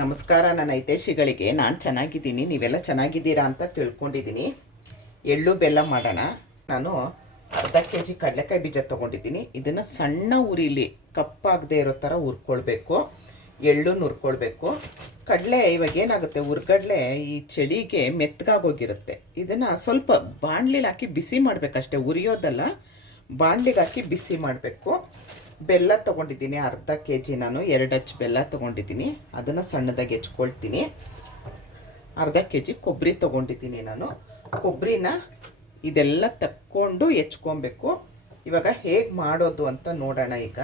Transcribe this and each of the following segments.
ನಮಸ್ಕಾರ. ನನ್ನ ಹಿತೈಷಿಗಳಿಗೆ ನಾನು ಚೆನ್ನಾಗಿದ್ದೀನಿ, ನೀವೆಲ್ಲ ಚೆನ್ನಾಗಿದ್ದೀರಾ ಅಂತ ತಿಳ್ಕೊಂಡಿದ್ದೀನಿ. ಎಳ್ಳು ಬೆಲ್ಲ ಮಾಡೋಣ. ನಾನು ಅರ್ಧ ಕೆಜಿ ಕಡಲೆಕಾಯಿ ಬೀಜ ತೊಗೊಂಡಿದ್ದೀನಿ. ಇದನ್ನು ಸಣ್ಣ ಉರಿಲಿ ಕಪ್ಪಾಗದೆ ಇರೋ ಥರ ಹುರ್ಕೊಳ್ಬೇಕು. ಎಳ್ಳು ಹುರ್ಕೊಳ್ಬೇಕು. ಕಡಲೆ ಇವಾಗ ಏನಾಗುತ್ತೆ, ಹುರ್ಗಡ್ಲೆ ಈ ಚಳಿಗೆ ಮೆತ್ತಗಾಗೋಗಿರುತ್ತೆ. ಇದನ್ನು ಸ್ವಲ್ಪ ಬಾಣಲಿಲಿ ಹಾಕಿ ಬಿಸಿ ಮಾಡಬೇಕಷ್ಟೇ, ಉರಿಯೋದಲ್ಲ, ಬಾಣಲಿಗೆ ಹಾಕಿ ಬಿಸಿ ಮಾಡಬೇಕು. ಬೆಲ್ಲ ತೊಗೊಂಡಿದ್ದೀನಿ ಅರ್ಧ ಕೆ ಜಿ. ನಾನು 2 ಅಚ್ಚು ಬೆಲ್ಲ ತೊಗೊಂಡಿದ್ದೀನಿ, ಅದನ್ನು ಸಣ್ಣದಾಗಿ ಹೆಚ್ಕೊಳ್ತೀನಿ. ಅರ್ಧ ಕೆ ಜಿ ಕೊಬ್ಬರಿ ತೊಗೊಂಡಿದ್ದೀನಿ ನಾನು. ಕೊಬ್ಬರಿನ ಇದೆಲ್ಲ ತಕ್ಕೊಂಡು ಹೆಚ್ಕೊಬೇಕು. ಇವಾಗ ಹೇಗೆ ಮಾಡೋದು ಅಂತ ನೋಡೋಣ. ಈಗ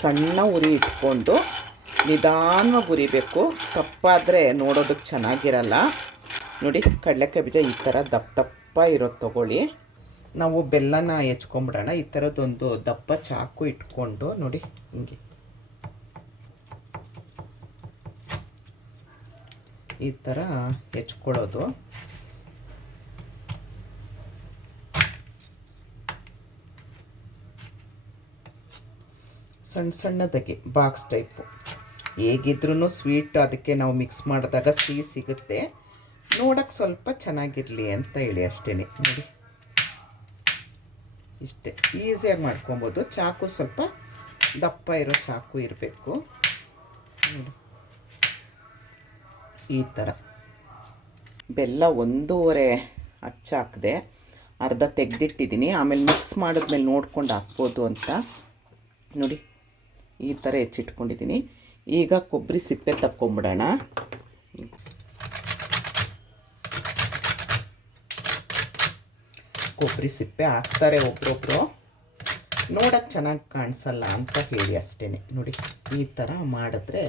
ಸಣ್ಣ ಉರಿ ಇಟ್ಕೊಂಡು ನಿಧಾನವಾಗಿ ಉರಿಬೇಕು. ಕಪ್ಪಾದರೆ ನೋಡೋದಕ್ಕೆ ಚೆನ್ನಾಗಿರಲ್ಲ. ನೋಡಿ, ಕಡಲೆಕಾಯಿ ಬೀಜ ಈ ಥರ ದಪ್ಪ ದಪ್ಪ ಇರೋದು ತೊಗೊಳ್ಳಿ. ನಾವು ಬೆಲ್ಲನ ಹೆಚ್ಕೊಂಬಿಡೋಣ. ಈ ಥರದ್ದೊಂದು ದಪ್ಪ ಚಾಕು ಇಟ್ಕೊಂಡು ನೋಡಿ, ಹಿಂಗೆ ಈ ಥರ ಹೆಚ್ಕೊಳ್ಳೋದು. ಸಣ್ಣ ಸಣ್ಣದಾಗಿ ಬಾಕ್ಸ್ ಟೈಪು. ಹೇಗಿದ್ರೂ ಸ್ವೀಟ್ ಅದಕ್ಕೆ ನಾವು ಮಿಕ್ಸ್ ಮಾಡಿದಾಗ ಸಿಹಿ ಸಿಗುತ್ತೆ. ನೋಡೋಕ್ಕೆ ಸ್ವಲ್ಪ ಚೆನ್ನಾಗಿರಲಿ ಅಂತ ಹೇಳಿ ಅಷ್ಟೇ. ನೋಡಿ, ಇಷ್ಟೇ, ಈಸಿಯಾಗಿ ಮಾಡ್ಕೊಬೋದು. ಚಾಕು ಸ್ವಲ್ಪ ದಪ್ಪ ಇರೋ ಚಾಕು ಇರಬೇಕು. ನೋಡಿ, ಈ ಥರ ಬೆಲ್ಲ 1.5 ಅಚ್ಚು ಹಾಕಿದೆ, ಅರ್ಧ ತೆಗೆದಿಟ್ಟಿದ್ದೀನಿ. ಆಮೇಲೆ ಮಿಕ್ಸ್ ಮಾಡಿದ್ಮೇಲೆ ನೋಡ್ಕೊಂಡು ಹಾಕ್ಬೋದು ಅಂತ. ನೋಡಿ, ಈ ಥರ ಹೆಚ್ಚಿಟ್ಕೊಂಡಿದ್ದೀನಿ. ಈಗ ಕೊಬ್ಬರಿ ಸಿಪ್ಪೆ ತಕ್ಕೊಂಬಿಡೋಣ. ಕೊಬ್ಬರಿ ಸಿಪ್ಪೆ ಹಾಕ್ತಾರೆ ಒಬ್ರೊಬ್ರು, ನೋಡೋಕ್ಕೆ ಚೆನ್ನಾಗಿ ಕಾಣಿಸಲ್ಲ ಅಂತ ಹೇಳಿ ಅಷ್ಟೇ. ನೋಡಿ, ಈ ಥರ ಮಾಡಿದ್ರೆ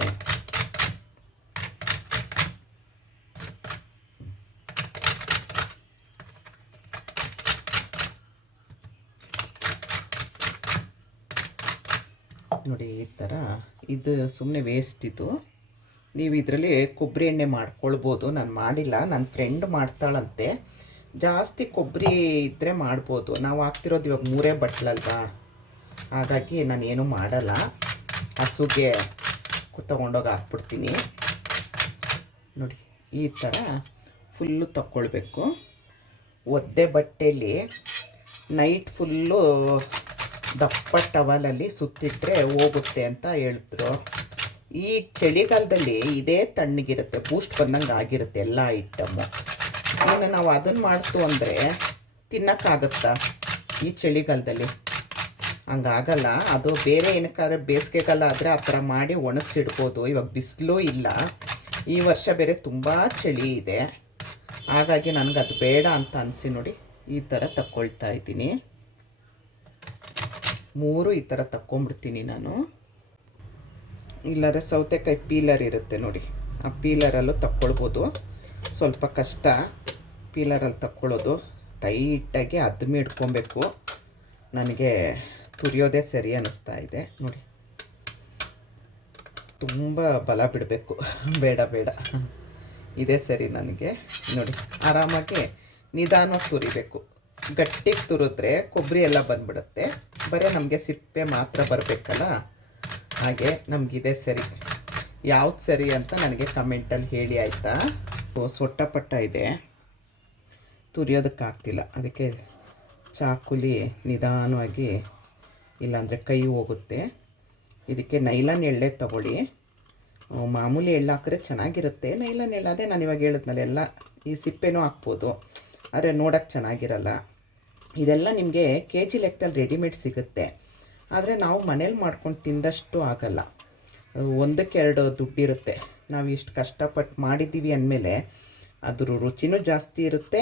ನೋಡಿ, ಈ ಥರ. ಇದು ಸುಮ್ಮನೆ ವೇಸ್ಟ್. ಇದು ನೀವು ಇದರಲ್ಲಿ ಕೊಬ್ಬರಿ ಎಣ್ಣೆ ಮಾಡ್ಕೊಳ್ಬೋದು. ನಾನು ಮಾಡಿಲ್ಲ, ನನ್ನ ಫ್ರೆಂಡ್ ಮಾಡ್ತಾಳಂತೆ. ಜಾಸ್ತಿ ಕೊಬ್ಬರಿ ಇದ್ದರೆ ಮಾಡ್ಬೋದು. ನಾವು ಹಾಕ್ತಿರೋದು ಇವಾಗ 3 ಬಟ್ಲಲ್ವಾ, ಹಾಗಾಗಿ ನಾನೇನು ಮಾಡಲ್ಲ. ಹಸುಗೆ ತೊಗೊಂಡೋಗಿ ಹಾಕ್ಬಿಡ್ತೀನಿ. ನೋಡಿ, ಈ ಥರ ಫುಲ್ಲು ತಗೊಳ್ಬೇಕು. ಒದ್ದೆ ಬಟ್ಟೆಯಲ್ಲಿ ನೈಟ್ ಫುಲ್ಲು ದಪ್ಪ ಟವಲಲ್ಲಿ ಸುತ್ತಿಟ್ರೆ ಹೋಗುತ್ತೆ ಅಂತ ಹೇಳಿದ್ರು. ಈ ಚಳಿಗಾಲದಲ್ಲಿ ಇದೇ ತಣ್ಣಗಿರುತ್ತೆ, ಬೂಸ್ಟ್ ಬಂದಂಗೆ ಆಗಿರುತ್ತೆ ಎಲ್ಲ ಐಟಮ್ಮು. ಇನ್ನು ನಾವು ಅದನ್ನು ಮಾಡ್ತು ಅಂದರೆ ತಿನ್ನೋಕ್ಕಾಗತ್ತಾ ಈ ಚಳಿಗಾಲದಲ್ಲಿ? ಹಂಗಾಗಲ್ಲ. ಅದು ಬೇರೆ ಏನಕ್ಕಾದ್ರೆ ಬೇಸಿಗೆಗಾಲ ಆದರೆ ಆ ಥರ ಮಾಡಿ ಒಣಗಿಸಿಡ್ಬೋದು. ಇವಾಗ ಬಿಸಿಲು ಇಲ್ಲ, ಈ ವರ್ಷ ಬೇರೆ ತುಂಬ ಚಳಿ ಇದೆ. ಹಾಗಾಗಿ ನನಗೆ ಅದು ಬೇಡ ಅಂತ ಅನಿಸಿ ನೋಡಿ, ಈ ಥರ ತಕ್ಕೊಳ್ತಾ ಇದ್ದೀನಿ. 3 ಈ ಥರ ತಕ್ಕೊಂಬಿಡ್ತೀನಿ ನಾನು. ಇಲ್ಲಾಂದರೆ ಸೌತೆಕಾಯಿ ಪೀಲರ್ ಇರುತ್ತೆ ನೋಡಿ, ಆ ಪೀಲರಲ್ಲೂ ತಕ್ಕೊಳ್ಬೋದು. ಸ್ವಲ್ಪ ಕಷ್ಟ ಪೀಲರಲ್ಲಿ ತಕ್ಕೊಳ್ಳೋದು. ಟೈಟಾಗಿ ಅದ್ಮಿ ಇಟ್ಕೊಬೇಕು. ನನಗೆ ತುರಿಯೋದೇ ಸರಿ ಅನ್ನಿಸ್ತಾ ಇದೆ. ನೋಡಿ, ತುಂಬ ಬಲ ಬಿಡಬೇಕು, ಬೇಡ ಬೇಡ, ಇದೇ ಸರಿ ನನಗೆ. ನೋಡಿ, ಆರಾಮಾಗಿ ನಿಧಾನವಾಗಿ ತುರಿಬೇಕು. ಗಟ್ಟಿಗೆ ತುರಿದ್ರೆ ಕೊಬ್ಬರಿ ಎಲ್ಲ ಬಂದ್ಬಿಡುತ್ತೆ, ಬರೀ ನಮಗೆ ಸಿಪ್ಪೆ ಮಾತ್ರ ಬರಬೇಕಲ್ಲ. ಹಾಗೆ ನಮಗಿದೆ ಸರಿ. ಯಾವ್ದು ಸರಿ ಅಂತ ನನಗೆ ಕಮೆಂಟಲ್ಲಿ ಹೇಳಿ, ಆಯಿತಾ? ಸೊಟ್ಟಪಟ್ಟ ಇದೆ, ತುರಿಯೋದಕ್ಕಾಗ್ತಿಲ್ಲ. ಅದಕ್ಕೆ ಚಾಕುಲಿ ನಿಧಾನವಾಗಿ, ಇಲ್ಲಾಂದರೆ ಕೈ ಹೋಗುತ್ತೆ. ಇದಕ್ಕೆ ನೈಲಾನ್ ಎಳ್ಳೆ ತಗೊಳ್ಳಿ. ಮಾಮೂಲಿ ಎಳ್ಳು ಹಾಕಿದ್ರೆ ಚೆನ್ನಾಗಿರುತ್ತೆ. ನೈಲಾನ್ ಎಳ್ಳು ಅದೇ ನಾನು ಇವಾಗ ಹೇಳಿದ್ನಲ್ಲ, ಎಲ್ಲ ಈ ಸಿಪ್ಪೆನೂ ಹಾಕ್ಬೋದು, ಆದರೆ ನೋಡೋಕ್ಕೆ ಚೆನ್ನಾಗಿರಲ್ಲ. ಇದೆಲ್ಲ ನಿಮಗೆ ಕೆ ಜಿ ಲೆಕ್ಕದಲ್ಲಿ ರೆಡಿಮೇಡ್ ಸಿಗುತ್ತೆ. ಆದರೆ ನಾವು ಮನೇಲಿ ಮಾಡ್ಕೊಂಡು ತಿಂದಷ್ಟು ಆಗಲ್ಲ. 1ಕ್ಕೆ 2 ದುಡ್ಡಿರುತ್ತೆ. ನಾವು ಇಷ್ಟು ಕಷ್ಟಪಟ್ಟು ಮಾಡಿದ್ದೀವಿ ಅಂದಮೇಲೆ ಅದ್ರ ರುಚಿನೂ ಜಾಸ್ತಿ ಇರುತ್ತೆ,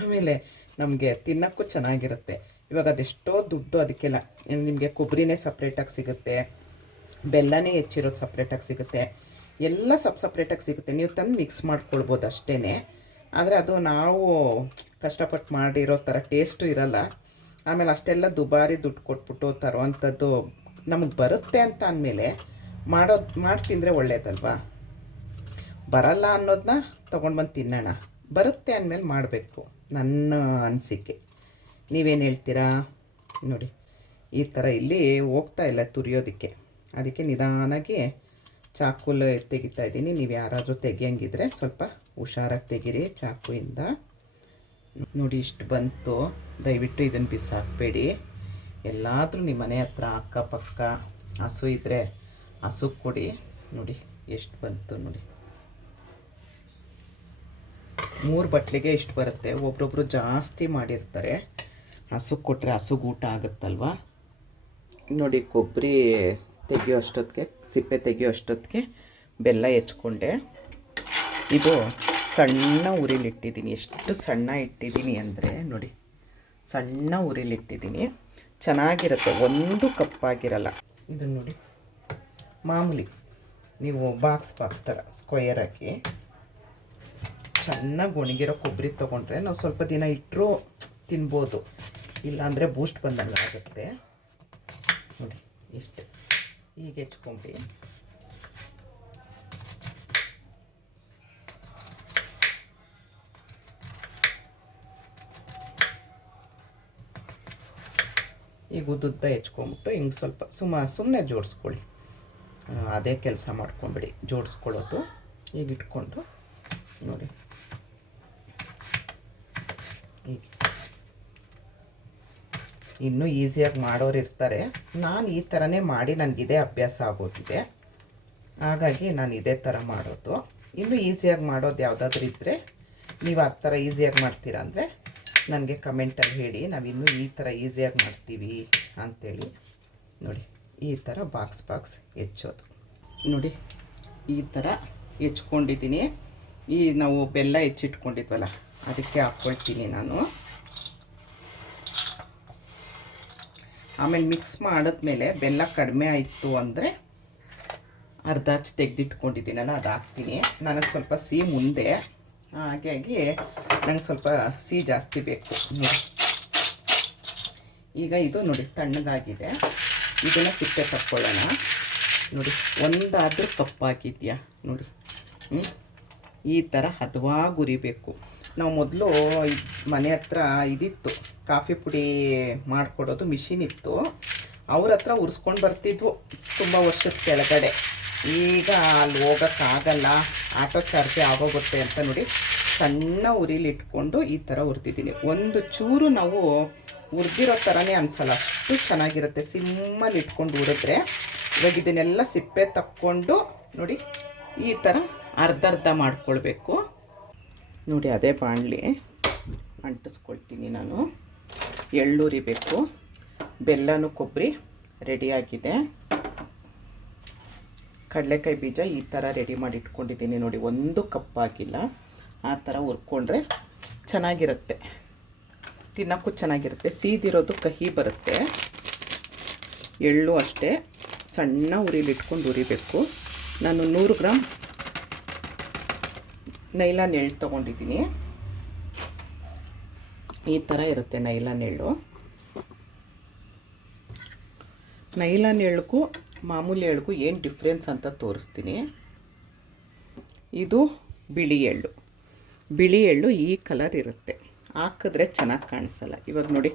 ಆಮೇಲೆ ನಮಗೆ ತಿನ್ನೋಕ್ಕೂ ಚೆನ್ನಾಗಿರುತ್ತೆ. ಇವಾಗ ಅದೆಷ್ಟೋ ದುಡ್ಡು ಅದಕ್ಕೆಲ್ಲ. ನಿಮಗೆ ಕೊಬ್ಬರಿನೇ ಸಪ್ರೇಟಾಗಿ ಸಿಗುತ್ತೆ, ಬೆಲ್ಲನೇ ಹೆಚ್ಚಿರೋದು ಸಪ್ರೇಟಾಗಿ ಸಿಗುತ್ತೆ, ಎಲ್ಲ ಸಪ್ರೇಟಾಗಿ ಸಿಗುತ್ತೆ. ನೀವು ತಂದು ಮಿಕ್ಸ್ ಮಾಡ್ಕೊಳ್ಬೋದು ಅಷ್ಟೇ. ಆದರೆ ಅದು ನಾವು ಕಷ್ಟಪಟ್ಟು ಮಾಡಿರೋ ಥರ ಟೇಸ್ಟು ಇರಲ್ಲ. ಆಮೇಲೆ ಅಷ್ಟೆಲ್ಲ ದುಬಾರಿ ದುಡ್ಡು ಕೊಟ್ಬಿಟ್ಟು ತರುವಂಥದ್ದು ನಮಗೆ ಬರುತ್ತೆ ಅಂತ ಅಂದಮೇಲೆ ಮಾಡಿ ತಿಂದರೆ ಒಳ್ಳೇದಲ್ವಾ? ಬರಲ್ಲ ಅನ್ನೋದನ್ನ ತೊಗೊಂಡು ಬಂದು ತಿನ್ನೋಣ, ಬರುತ್ತೆ ಅಂದಮೇಲೆ ಮಾಡಬೇಕು, ನನ್ನ ಅನಿಸಿಕೆ. ನೀವೇನು ಹೇಳ್ತೀರಾ? ನೋಡಿ, ಈ ಥರ ಇಲ್ಲಿ ಹೋಗ್ತಾ ಇಲ್ಲ ತುರಿಯೋದಕ್ಕೆ, ಅದಕ್ಕೆ ನಿಧಾನಾಗಿ ಚಾಕುಲ್ ತೆಗಿತಾ ಇದ್ದೀನಿ. ನೀವು ಯಾರಾದರೂ ತೆಗಿಯಂಗಿದ್ರೆ ಸ್ವಲ್ಪ ಹುಷಾರಾಗಿ ತೆಗೀರಿ ಚಾಕುಯಿಂದ. ನೋಡಿ ಇಷ್ಟು ಬಂತು. ದಯವಿಟ್ಟು ಇದನ್ನು ಬಿಸಾಕಬೇಡಿ. ಎಲ್ಲಾದರೂ ನಿಮ್ಮ ಮನೆ ಹತ್ರ ಅಕ್ಕಪಕ್ಕ ಹಸು ಇದ್ದರೆ ಹಸು ಕೊಡಿ. ನೋಡಿ ಎಷ್ಟು ಬಂತು ನೋಡಿ. 3 ಬಟ್ಲಿಗೆ ಇಷ್ಟು ಬರುತ್ತೆ. ಒಬ್ರೊಬ್ರು ಜಾಸ್ತಿ ಮಾಡಿರ್ತಾರೆ. ಹಸು ಕೊಟ್ಟರೆ ಹಸುಗೆ ಊಟ ಆಗುತ್ತಲ್ವ. ನೋಡಿ ಕೊಬ್ಬರಿ ತೆಗಿಯೋ ಅಷ್ಟೊತ್ತಿಗೆ, ಸಿಪ್ಪೆ ತೆಗಿಯೋ ಅಷ್ಟೊತ್ತಿಗೆ ಬೆಲ್ಲ ಹೆಚ್ಕೊಂಡೆ. ಇದು ಸಣ್ಣ ಉರಿಲಿಟ್ಟಿದ್ದೀನಿ. ಎಷ್ಟು ಸಣ್ಣ ಇಟ್ಟಿದ್ದೀನಿ ಅಂದರೆ ನೋಡಿ, ಸಣ್ಣ ಉರಿಲಿಟ್ಟಿದ್ದೀನಿ. ಚೆನ್ನಾಗಿರುತ್ತೆ, ಒಂದು ಕಪ್ಪಾಗಿರಲ್ಲ. ಇದನ್ನು ನೋಡಿ, ಮಾಮೂಲಿ ನೀವು ಬಾಕ್ಸ್ ಥರ ಸ್ಕ್ವಯರ್ ಹಾಕಿ ಚೆನ್ನಾಗಿ ಒಣಗಿರೋ ಕೊಬ್ಬರಿ ತೊಗೊಂಡ್ರೆ ನಾವು ಸ್ವಲ್ಪ ದಿನ ಇಟ್ಟರೂ ತಿನ್ಬೋದು. ಇಲ್ಲಾಂದರೆ ಬೂಸ್ಟ್ ಬಂದಂಗೆ ಆಗುತ್ತೆ. ನೋಡಿ ಇಷ್ಟು ಈಗ ಹೆಚ್ಕೊಂಬಿಡಿ. ಈಗ ಉದ್ದುದ್ದ ಹೆಚ್ಕೊಂಬಿಟ್ಟು ಹಿಂಗೆ ಸ್ವಲ್ಪ ಸುಮ್ಮನೆ ಜೋಡಿಸ್ಕೊಳ್ಳಿ. ಅದೇ ಕೆಲಸ ಮಾಡ್ಕೊಂಬಿಡಿ, ಜೋಡಿಸ್ಕೊಳ್ಳೋದು. ಈಗ ಇಟ್ಕೊಂಡು ನೋಡಿ, ಈಗ ಇನ್ನೂ ಈಸಿಯಾಗಿ ಮಾಡೋರು ಇರ್ತಾರೆ. ನಾನು ಈ ಥರನೇ ಮಾಡಿ ನನಗಿದೇ ಅಭ್ಯಾಸ ಆಗೋಗಿದೆ. ಹಾಗಾಗಿ ನಾನು ಇದೇ ಥರ ಮಾಡೋದು. ಇನ್ನೂ ಈಸಿಯಾಗಿ ಮಾಡೋದು ಯಾವುದಾದ್ರೂ ಇದ್ದರೆ, ನೀವು ಆ ಥರ ಈಸಿಯಾಗಿ ಮಾಡ್ತೀರಾ ಅಂದರೆ ನನಗೆ ಕಮೆಂಟಲ್ಲಿ ಹೇಳಿ. ನಾವು ಇನ್ನೂ ಈ ಥರ ಈಸಿಯಾಗಿ ಮಾಡ್ತೀವಿ ಅಂಥೇಳಿ. ನೋಡಿ ಈ ಥರ ಬಾಕ್ಸ್ ಹೆಚ್ಚೋದು. ನೋಡಿ ಈ ಥರ ಹೆಚ್ಕೊಂಡಿದ್ದೀನಿ. ಈ ನಾವು ಬೆಲ್ಲ ಹೆಚ್ಚಿಟ್ಕೊಂಡಿದ್ವಲ್ಲ ಅದಕ್ಕೆ ಹಾಕ್ಕೊಳ್ತೀನಿ ನಾನು. ಆಮೇಲೆ ಮಿಕ್ಸ್ ಮಾಡಿದ್ಮೇಲೆ ಬೆಲ್ಲ ಕಡಿಮೆ ಆಯಿತು ಅಂದರೆ ಅರ್ಧ ಹಚ್ಚಿ ತೆಗೆದಿಟ್ಕೊಂಡಿದ್ದೀನಲ್ಲ ಅದು ಹಾಕ್ತೀನಿ. ನನಗೆ ಸ್ವಲ್ಪ ಸಿಹಿ ಮುಂದೆ, ಹಾಗಾಗಿ ನಂಗೆ ಸ್ವಲ್ಪ ಸಿಹಿ ಜಾಸ್ತಿ ಬೇಕು. ಈಗ ಇದು ನೋಡಿ ತಣ್ಣಗಾಗಿದೆ. ಇದನ್ನು ಸಿಪ್ಪೆ ತಕ್ಕೊಳ್ಳೋಣ. ನೋಡಿ ಒಂದಾದರೂ ಕಪ್ಪಾಗಿದೆಯಾ ನೋಡಿ. ಈ ಥರ ಹದವಾಗಿ ಉರಿಬೇಕು. ನಾವು ಮೊದಲು ಮನೆ ಹತ್ರ ಇದಿತ್ತು, ಕಾಫಿ ಪುಡಿ ಮಾಡಿಕೊಡೋದು ಮಿಷಿನ್ ಇತ್ತು. ಅವ್ರ ಹತ್ರ ಉರಿಸ್ಕೊಂಡು ಬರ್ತಿದ್ವು ತುಂಬ ವರ್ಷದ ಕೆಳಗಡೆ. ಈಗ ಅಲ್ಲಿ ಹೋಗೋಕ್ಕಾಗಲ್ಲ, ಆಟೋ ಚಾರ್ಜೆ ಆಗೋಗುತ್ತೆ ಅಂತ ನೋಡಿ ಸಣ್ಣ ಉರಿಲಿಟ್ಕೊಂಡು ಈ ಥರ ಹುರಿದಿದ್ದೀನಿ. ಒಂದು ಚೂರು ನಾವು ಹುರಿದಿರೋ ಥರನೇ ಅನಿಸಲ್ಲ, ಅಷ್ಟು ಚೆನ್ನಾಗಿರುತ್ತೆ ಸಿಮ್ಮಲ್ಲಿ ಇಟ್ಕೊಂಡು ಹುರಿದ್ರೆ. ಇವಾಗ ಇದನ್ನೆಲ್ಲ ಸಿಪ್ಪೆ ತಕ್ಕೊಂಡು ನೋಡಿ ಈ ಥರ ಅರ್ಧ ಮಾಡ್ಕೊಳ್ಬೇಕು. ನೋಡಿ ಅದೇ ಬಾಣಲಿ ಅಂಟಿಸ್ಕೊಳ್ತೀನಿ ನಾನು. ಎಳ್ಳು ಹುರಿಬೇಕು. ಬೆಲ್ಲನೂ ಕೊಬ್ಬರಿ ರೆಡಿಯಾಗಿದೆ. ಕಡಲೆಕಾಯಿ ಬೀಜ ಈ ಥರ ರೆಡಿ ಮಾಡಿ ಇಟ್ಕೊಂಡಿದ್ದೀನಿ ನೋಡಿ. ಒಂದು ಕಪ್ಪಾಗಿಲ್ಲ. ಆ ಥರ ಹುರ್ಕೊಂಡ್ರೆ ಚೆನ್ನಾಗಿರುತ್ತೆ, ತಿನ್ನೋಕ್ಕೂ ಚೆನ್ನಾಗಿರುತ್ತೆ. ಸೀದಿರೋದು ಕಹಿ ಬರುತ್ತೆ. ಎಳ್ಳು ಅಷ್ಟೇ ಸಣ್ಣ ಉರಿಲಿಟ್ಕೊಂಡು ಹುರಿಬೇಕು. ನಾನು 100 ಗ್ರಾಮ್ ನೈಲಾನ್ ಎಳ್ಳು ತೊಗೊಂಡಿದ್ದೀನಿ. ಈ ಥರ ಇರುತ್ತೆ ನೈಲಾನ್ ಎಳ್ಳು. ನೈಲಾನ್ ಎಳ್ಳಿಗೂ ಮಾಮೂಲಿ ಎಳ್ಳಿಗೂ ಏನು ಡಿಫ್ರೆನ್ಸ್ ಅಂತ ತೋರಿಸ್ತೀನಿ. ಇದು ಬಿಳಿ ಎಳ್ಳು. ಬಿಳಿ ಎಳ್ಳು ಈ ಕಲರ್ ಇರುತ್ತೆ, ಹಾಕಿದ್ರೆ ಚೆನ್ನಾಗಿ ಕಾಣಿಸಲ್ಲ. ಇವಾಗ ನೋಡಿ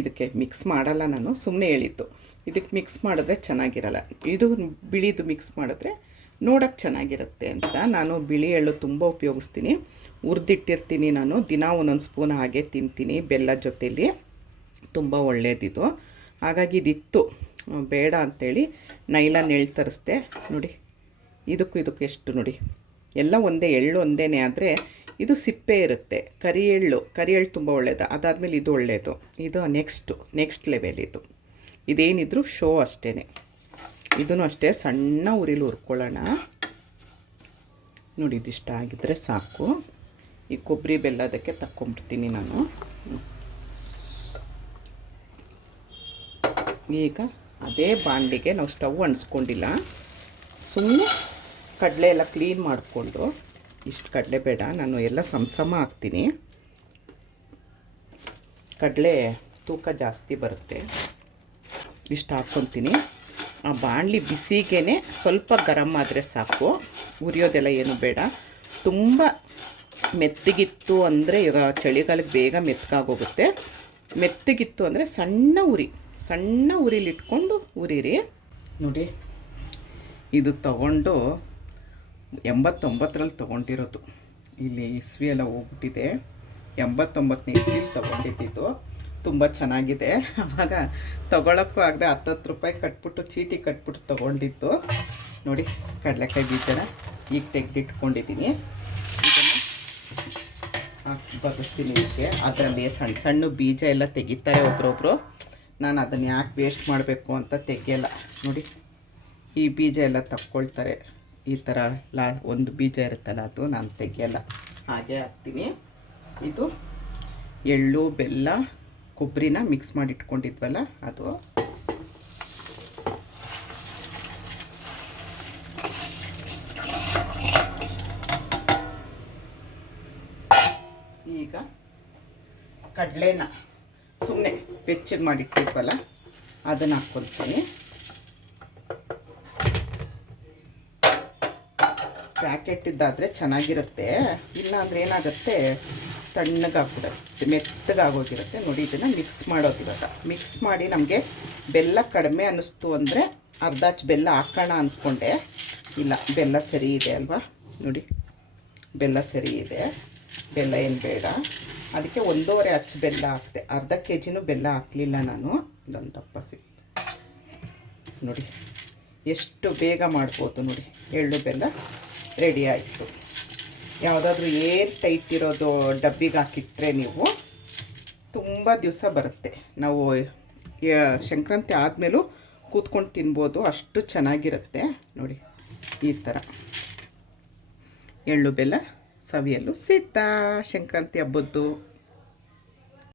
ಇದಕ್ಕೆ ಮಿಕ್ಸ್ ಮಾಡಲ್ಲ ನಾನು, ಸುಮ್ಮನೆ ಹೇಳಿದ್ದು. ಇದಕ್ಕೆ ಮಿಕ್ಸ್ ಮಾಡಿದ್ರೆ ಚೆನ್ನಾಗಿರಲ್ಲ. ಇದು ಬಿಳಿದು ಮಿಕ್ಸ್ ಮಾಡಿದ್ರೆ ನೋಡೋಕ್ಕೆ ಚೆನ್ನಾಗಿರುತ್ತೆ ಅಂತ ನಾನು ಬಿಳಿ ಎಳ್ಳು ತುಂಬ ಉಪಯೋಗಿಸ್ತೀನಿ. ಹುರಿದಿಟ್ಟಿರ್ತೀನಿ ನಾನು. ದಿನ ಒಂದೊಂದು ಸ್ಪೂನ್ ಹಾಗೆ ತಿಂತೀನಿ ಬೆಲ್ಲ ಜೊತೆಯಲ್ಲಿ. ತುಂಬ ಒಳ್ಳೆಯದಿದು. ಹಾಗಾಗಿ ಇದಿತ್ತು, ಬೇಡ ಅಂಥೇಳಿ ನೈಲಾನ್ ಎಳ್ಳು ತರಿಸ್ದೆ. ನೋಡಿ ಇದಕ್ಕೂ ಎಷ್ಟು ನೋಡಿ, ಎಲ್ಲ ಒಂದೇ ಎಳ್ಳು ಒಂದೇ. ಆದರೆ ಇದು ಸಿಪ್ಪೆ ಇರುತ್ತೆ. ಕರಿ ಎಳ್ಳು ತುಂಬ ಒಳ್ಳೆಯದು. ಅದಾದಮೇಲೆ ಇದು ಒಳ್ಳೆಯದು. ಇದು ನೆಕ್ಸ್ಟ್ ಲೆವೆಲ್ ಇದು. ಇದೇನಿದ್ರು ಶೋ ಅಷ್ಟೇ. ಇದೂ ಅಷ್ಟೇ ಸಣ್ಣ ಉರಿಲಿ ಹುರ್ಕೊಳ್ಳೋಣ. ನೋಡಿ ಇದಿಷ್ಟ ಆಗಿದ್ದರೆ ಸಾಕು. ಈ ಕೊಬ್ಬರಿ ಬೆಲ್ಲದಕ್ಕೆ ತಕ್ಕೊಂಬಿಡ್ತೀನಿ ನಾನು. ಈಗ ಅದೇ ಬಾಣಲಿಗೆ ನಾವು ಸ್ಟವ್ ಅಂಟಿಸ್ಕೊಂಡಿಲ್ಲ, ಸುಮ್ಮನೆ ಕಡಲೆ ಎಲ್ಲ ಕ್ಲೀನ್ ಮಾಡಿಕೊಂಡು, ಇಷ್ಟು ಕಡಲೆ ಬೇಡ, ನಾನು ಎಲ್ಲ ಸಮ ಹಾಕ್ತೀನಿ. ಕಡಲೆ ತೂಕ ಜಾಸ್ತಿ ಬರುತ್ತೆ. ಇಷ್ಟು ಹಾಕ್ಕೊತೀನಿ. ಆ ಬಾಣಲಿ ಬಿಸಿಗೇ ಸ್ವಲ್ಪ ಗರಂ ಆದರೆ ಸಾಕು, ಉರಿಯೋದೆಲ್ಲ ಏನು ಬೇಡ. ತುಂಬ ಮೆತ್ತಗಿತ್ತು ಅಂದರೆ, ಈಗ ಚಳಿಗಾಲಕ್ಕೆ ಬೇಗ ಮೆತ್ತಗಾಗೋಗುತ್ತೆ. ಮೆತ್ತಗಿತ್ತು ಅಂದರೆ ಸಣ್ಣ ಉರಿಲಿಟ್ಕೊಂಡು ಉರಿರಿ. ನೋಡಿ ಇದು ತಗೊಂಡು 89ರಲ್ಲಿ ತೊಗೊಂಡಿರೋದು. ಇಲ್ಲಿ ಇಸ್ವಿ ಎಲ್ಲ ಹೋಗ್ಬಿಟ್ಟಿದೆ. 89ನೇ ಇಸ್ವಿಲಿ ತೊಗೊಂಡಿದ್ದು. ತುಂಬ ಚೆನ್ನಾಗಿದೆ. ಆವಾಗ ತೊಗೊಳಕ್ಕೂ ಆಗದೆ 10 ರೂಪಾಯಿ ಕಟ್ಬಿಟ್ಟು ಚೀಟಿ ಕಟ್ಬಿಟ್ಟು ತೊಗೊಂಡಿದ್ದು. ನೋಡಿ, ಕಡಲೆಕಾಯಿ ಬೀಜನ ಈಗ ತೆಗೆದಿಟ್ಕೊಂಡಿದ್ದೀನಿ. ಇದನ್ನು ಬಗ್ಗಿಸ್ತೀನಿ ಇದಕ್ಕೆ. ಅದರಲ್ಲಿ ಸಣ್ಣ ಸಣ್ಣ ಬೀಜ ಎಲ್ಲ ತೆಗಿತಾರೆ ಒಬ್ರೊಬ್ರು. ನಾನು ಅದನ್ನು ಯಾಕೆ ವೇಸ್ಟ್ ಮಾಡಬೇಕು ಅಂತ ತೆಗಿಯಲ್ಲ. ನೋಡಿ, ಈ ಬೀಜ ಎಲ್ಲ ತಕ್ಕೊಳ್ತಾರೆ. ಈ ಥರ ಒಂದು ಬೀಜ ಇರುತ್ತಲ್ಲ, ಅದು ನಾನು ತೆಗಿಯಲ್ಲ, ಹಾಗೆ ಹಾಕ್ತೀನಿ. ಇದು ಎಳ್ಳು, ಬೆಲ್ಲ, ಕೊಬ್ಬರಿನ ಮಿಕ್ಸ್ ಮಾಡಿ ಇಟ್ಕೊಂಡಿದ್ವಲ್ಲ ಅದು. ಈಗ ಕಡಲೆನ ಸುಮ್ಮನೆ ಬೆಚ್ಚಗೆ ಮಾಡಿಟ್ಟಿದ್ವಲ್ಲ ಅದನ್ನು ಹಾಕ್ಕೊಳ್ತೀನಿ. ಪ್ಯಾಕೆಟಿದ್ದಾದರೆ ಚೆನ್ನಾಗಿರುತ್ತೆ, ಇಲ್ಲಾಂದರೆ ಏನಾಗುತ್ತೆ, ತಣ್ಣಗಾಗ್ಬಿಡುತ್ತೆ, ಮೆತ್ತಗಾಗೋಗಿರುತ್ತೆ. ನೋಡಿ, ಇದನ್ನು ಮಿಕ್ಸ್ ಮಾಡೋದು. ಇವಾಗ ಮಿಕ್ಸ್ ಮಾಡಿ ನಮಗೆ ಬೆಲ್ಲ ಕಡಿಮೆ ಅನ್ನಿಸ್ತು ಅಂದರೆ ಅರ್ಧ ಬೆಲ್ಲ ಹಾಕೋಣ ಅಂದ್ಕೊಂಡೆ. ಇಲ್ಲ, ಬೆಲ್ಲ ಸರಿ ಇದೆ ಅಲ್ವಾ. ನೋಡಿ, ಬೆಲ್ಲ ಸರಿ ಇದೆ, ಬೆಲ್ಲ ಏನು ಬೇಡ. ಅದಕ್ಕೆ 1.5 ಅಚ್ಚು ಬೆಲ್ಲ ಹಾಕಿದೆ. ಅರ್ಧ ಕೆಜಿನೂ ಬೆಲ್ಲ ಹಾಕಲಿಲ್ಲ ನಾನು. ಇಲ್ಲೊಂದು ದಪ್ಪ ಸಿಕ್ಕಿ ನೋಡಿ, ಎಷ್ಟು ಬೇಗ ಮಾಡ್ಬೋದು. ನೋಡಿ, ಎಳ್ಳು ಬೆಲ್ಲ ರೆಡಿ ಆಯಿತು. ಯಾವುದಾದ್ರೂ ಏರ್ ಟೈಟ್ ಇರೋದು ಡಬ್ಬಿಗೆ ಹಾಕಿಟ್ರೆ ನೀವು ತುಂಬ ದಿವಸ ಬರುತ್ತೆ. ನಾವು ಸಂಕ್ರಾಂತಿ ಆದಮೇಲೂ ಕೂತ್ಕೊಂಡು ತಿನ್ಬೋದು, ಅಷ್ಟು ಚೆನ್ನಾಗಿರುತ್ತೆ. ನೋಡಿ, ಈ ಥರ ಎಳ್ಳು ಬೆಲ್ಲ ಸವಿಯಲು ಸಿದ್ಧ ಸಂಕ್ರಾಂತಿ ಹಬ್ಬದ್ದು.